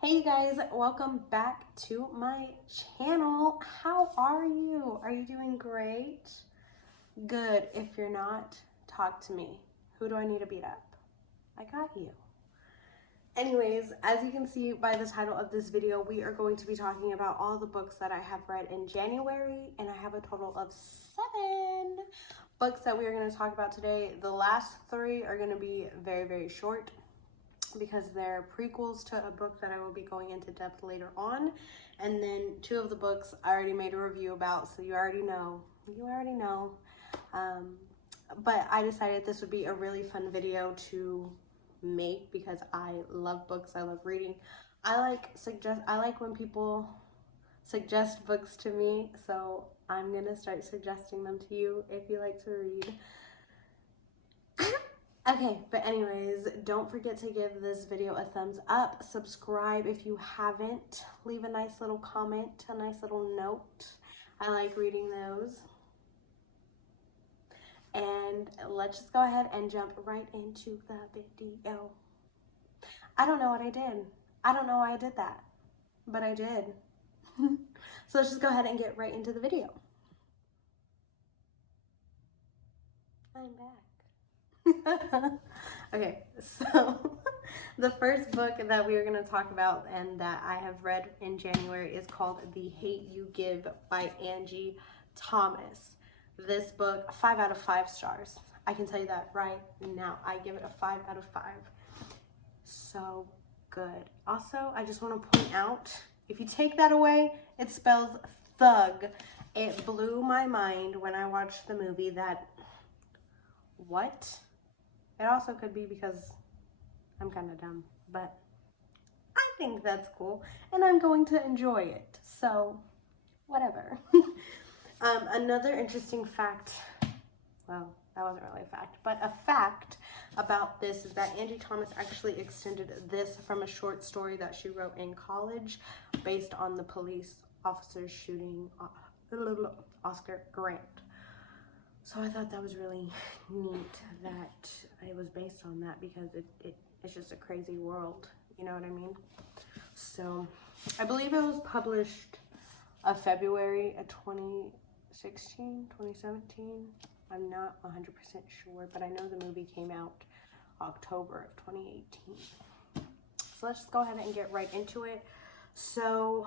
Hey you guys, welcome back to my channel. How are you? Are you doing great? Good. If you're not, talk to me. Who do I need to beat up? I got you. Anyways, as you can see by the title of this video, we are going to be talking about all the books that I have read in January, and I have a total of 7 books that we are going to talk about today. The last 3 are going to be very short, because they're prequels to a book that I will be going into depth later on. And then 2 of the books I already made a review about, so you already know. But I decided this would be a really fun video to make because I love books, I love reading. I like when people suggest books to me, so I'm gonna start suggesting them to you if you like to read. Okay, but anyways, don't forget to give this video a thumbs up, subscribe if you haven't, leave a nice little comment, a nice little note. I like reading those. And let's just go ahead and jump right into the video. I don't know what I did. I don't know why I did that, but I did. So let's just go ahead and get right into the video. I'm back. Okay, so the first book that we are going to talk about and that I have read in January is called The Hate U Give by Angie Thomas. This book, 5 out of 5 stars. I can tell you that right now. I give it a 5 out of 5. So good. Also, I just want to point out, if you take that away, it spells thug. It blew my mind when I watched the movie that, what? It also could be because I'm kind of dumb, but I think that's cool and I'm going to enjoy it. So whatever. Another interesting fact, well, that wasn't really a fact, but a fact about this is that Angie Thomas actually extended this from a short story that she wrote in college based on the police officers shooting Oscar Grant. So I thought that was really neat that it was based on that, because it's just a crazy world, you know what I mean? So I believe it was published February of 2016, 2017. I'm not 100% sure, but I know the movie came out October of 2018. So let's just go ahead and get right into it. So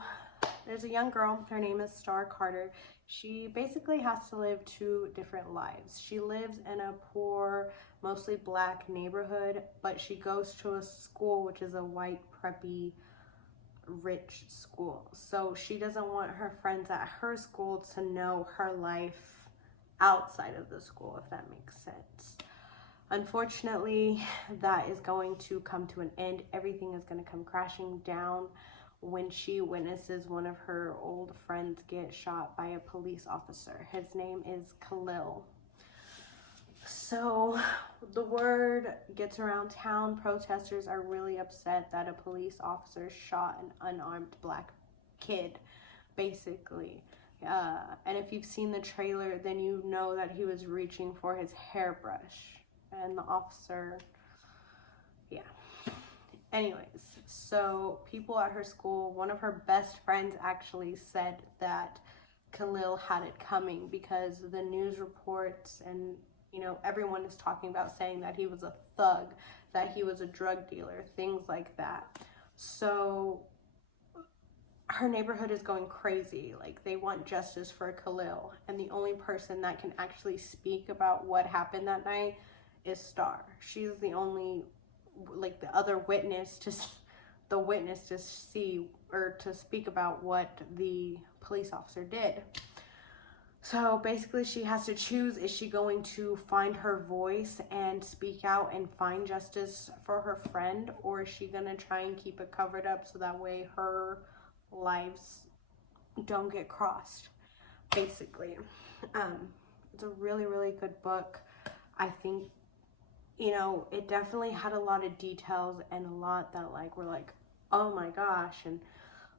there's a young girl, her name is Star Carter. She basically has to live 2 different lives. She lives in a poor, mostly black neighborhood, but she goes to a school which is a white, preppy, rich school. So she doesn't want her friends at her school to know her life outside of the school, if that makes sense. Unfortunately, that is going to come to an end. Everything is going to come crashing down when she witnesses one of her old friends get shot by a police officer. His name is Khalil. So the word gets around town. Protesters are really upset that a police officer shot an unarmed black kid, basically. And if you've seen the trailer, then you know that he was reaching for his hairbrush. And the officer, yeah. Anyways, so people at her school, one of her best friends actually said that Khalil had it coming, because the news reports and, you know, everyone is talking about saying that he was a thug, that he was a drug dealer, things like that. So her neighborhood is going crazy. Like, they want justice for Khalil, and the only person that can actually speak about what happened that night is Star. She's the only, like, the other witness to see or to speak about what the police officer did. So basically she has to choose, is she going to find her voice and speak out and find justice for her friend, or is she gonna try and keep it covered up so that way her lives don't get crossed, basically. It's a really good book. I think, you know, it definitely had a lot of details and a lot that, like, were like, oh my gosh, and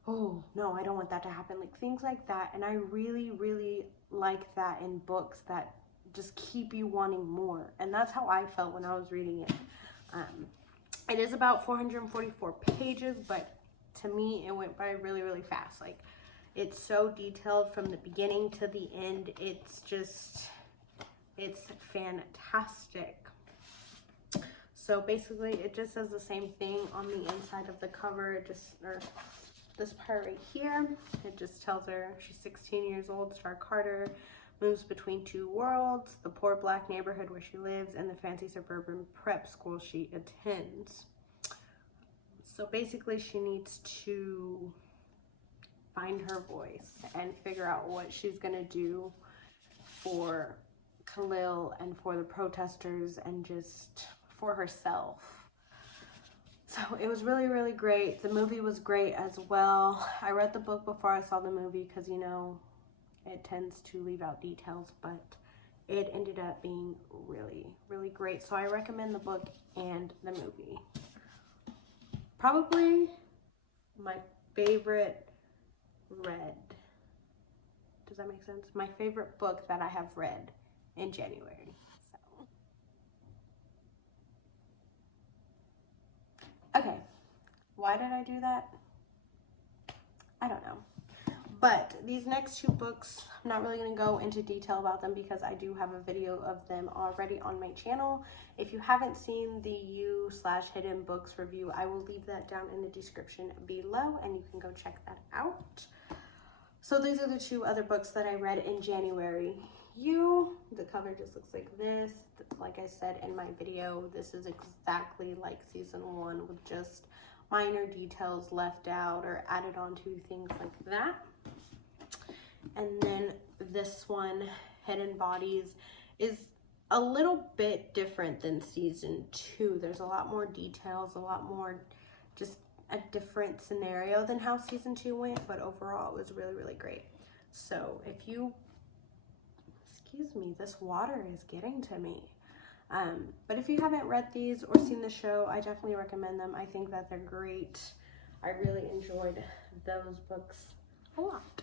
oh no, I don't want that to happen, like things like that. And I really like that in books that just keep you wanting more, and that's how I felt when I was reading it. It is about 444 pages, but to me, it went by really, really fast. Like, it's so detailed from the beginning to the end. It's fantastic. So basically, it just says the same thing on the inside of the cover. Or this part right here, it just tells her she's 16 years old, Star Carter, moves between two worlds, the poor black neighborhood where she lives and the fancy suburban prep school she attends. So basically, she needs to find her voice and figure out what she's gonna do for Khalil and for the protesters and just for herself. So it was really, really great. The movie was great as well. I read the book before I saw the movie because, you know, it tends to leave out details, but it ended up being really, really great. So I recommend the book and the movie. Probably my favorite read. Does that make sense? My favorite book that I have read in January. So. Okay, why did I do that? I don't know. But these next two books, I'm not really going to go into detail about them because I do have a video of them already on my channel. If you haven't seen the You/Hidden Books review, I will leave that down in the description below and you can go check that out. So these are the two other books that I read in January. You, the cover just looks like this. Like I said in my video, this is exactly like season 1 with just minor details left out or added onto, things like that. And then this one, Hidden Bodies, is a little bit different than season 2. There's a lot more details, a lot more just a different scenario than how season 2 went, but overall it was really, really great. So if you, excuse me, this water is getting to me. But if you haven't read these or seen the show, I definitely recommend them. I think that they're great. I really enjoyed those books a lot.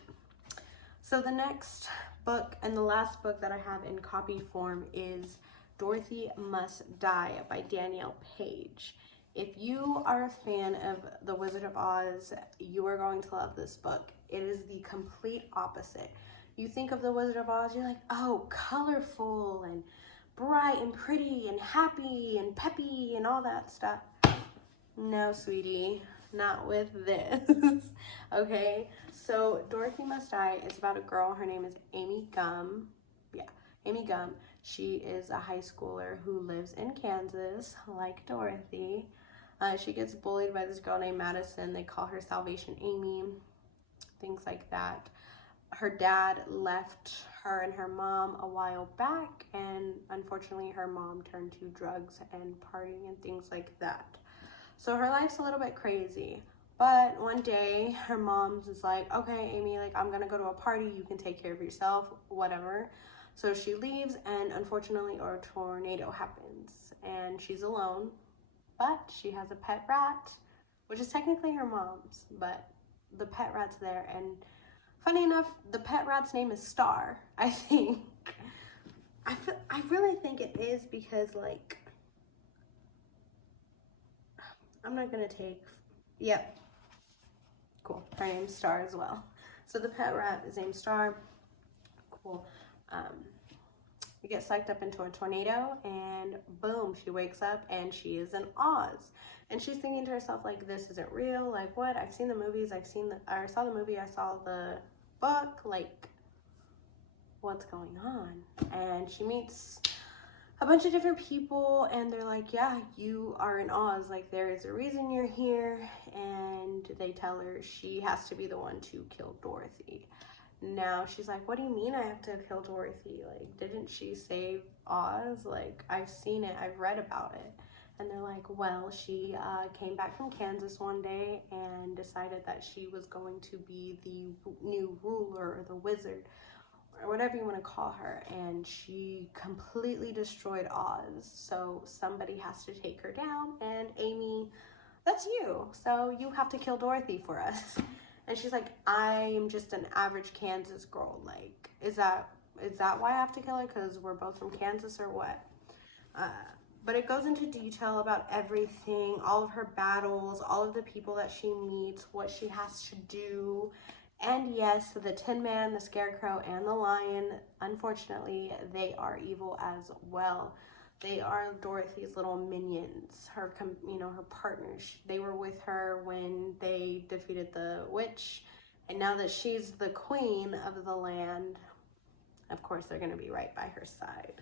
So the next book and the last book that I have in copy form is Dorothy Must Die by Danielle Page. If you are a fan of The Wizard of Oz, you are going to love this book. It is the complete opposite. You think of The Wizard of Oz, you're like, oh, colorful and bright and pretty and happy and peppy and all that stuff. No, sweetie, not with this. Okay, so Dorothy Must Die is about a girl. Her name is Amy Gum. Yeah, Amy Gum. She is a high schooler who lives in Kansas, like Dorothy. She gets bullied by this girl named Madison. They call her Salvation Amy, things like that. Her dad left her and her mom a while back, and unfortunately her mom turned to drugs and partying and things like that. So her life's a little bit crazy. But one day her mom's is like, okay, Amy, like, I'm gonna go to a party, you can take care of yourself, whatever. So she leaves, and unfortunately a tornado happens and she's alone, but she has a pet rat, which is technically her mom's, but the pet rat's there. And funny enough, the pet rat's name is Star, I think. I really think it is because, like, I'm not gonna take, yep, cool, her name's Star as well. So the pet rat is named Star, cool. We get sucked up into a tornado and boom, she wakes up and she is in Oz. And she's thinking to herself, like, this isn't real, like, what? I've seen the movies, I saw the movie, I saw the book, like, what's going on? And she meets a bunch of different people and they're like, yeah, you are in Oz, like, there is a reason you're here. And they tell her she has to be the one to kill Dorothy. Now she's like, what do you mean I have to kill Dorothy? Like, didn't she save Oz? Like, I've seen it, I've read about it. And they're like, well, she came back from Kansas one day and decided that she was going to be the new ruler or the wizard or whatever you want to call her. And she completely destroyed Oz. So somebody has to take her down. And Amy, that's you. So you have to kill Dorothy for us. And she's like, I'm just an average Kansas girl. Like, is that why I have to kill her? Because we're both from Kansas or what? But it goes into detail about everything, all of her battles, all of the people that she meets, what she has to do. And yes, the Tin Man, the Scarecrow, and the Lion, unfortunately, they are evil as well. They are Dorothy's little minions, her, her partners. They were with her when they defeated the witch. And now that she's the queen of the land, of course, they're going to be right by her side.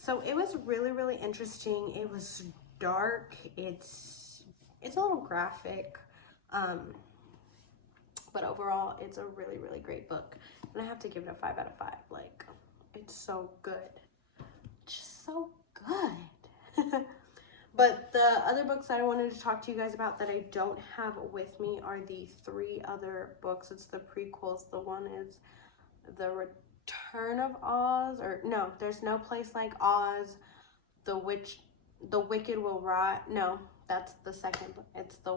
So it was really, really interesting. It was dark. It's a little graphic. But overall, it's a really, really great book. And I have to give it a 5 out of 5. Like, it's so good. Just so good. But the other books that I wanted to talk to you guys about that I don't have with me are the 3 other books. It's the prequels. The one is The Return of Oz, or no, There's No Place Like Oz. The Wicked Will Rot. No, that's the second book. It's The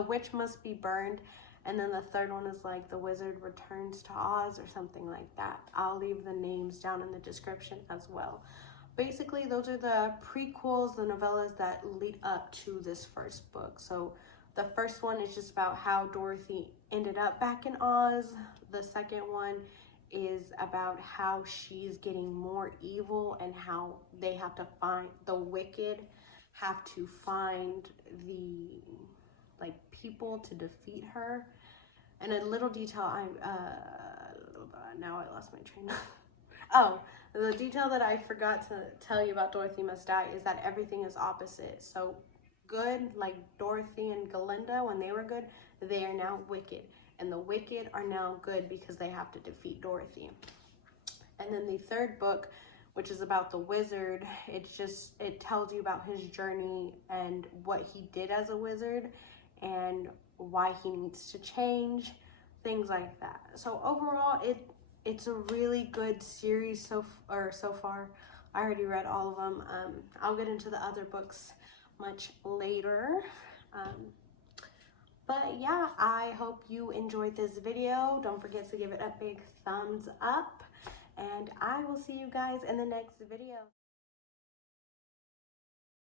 Witch Must Be Burned. And then the third one is like The Wizard Returns to Oz or something like that. I'll leave the names down in the description as well. Basically, those are the prequels, the novellas that lead up to this first book. So the first one is just about how Dorothy ended up back in Oz. The second one is about how she's getting more evil and how they have to find, the wicked have to find the people to defeat her. And a little detail, now I lost my train of oh, the detail that I forgot to tell you about Dorothy Must Die is that everything is opposite. So good, like Dorothy and Glinda, when they were good, they are now wicked. And the wicked are now good because they have to defeat Dorothy. And then the third book, which is about the wizard, it tells you about his journey and what he did as a wizard and why he needs to change, things like that. So overall, it's a really good series so far. I already read all of them. I'll get into the other books much later. But yeah, I hope you enjoyed this video. Don't forget to give it a big thumbs up. And I will see you guys in the next video.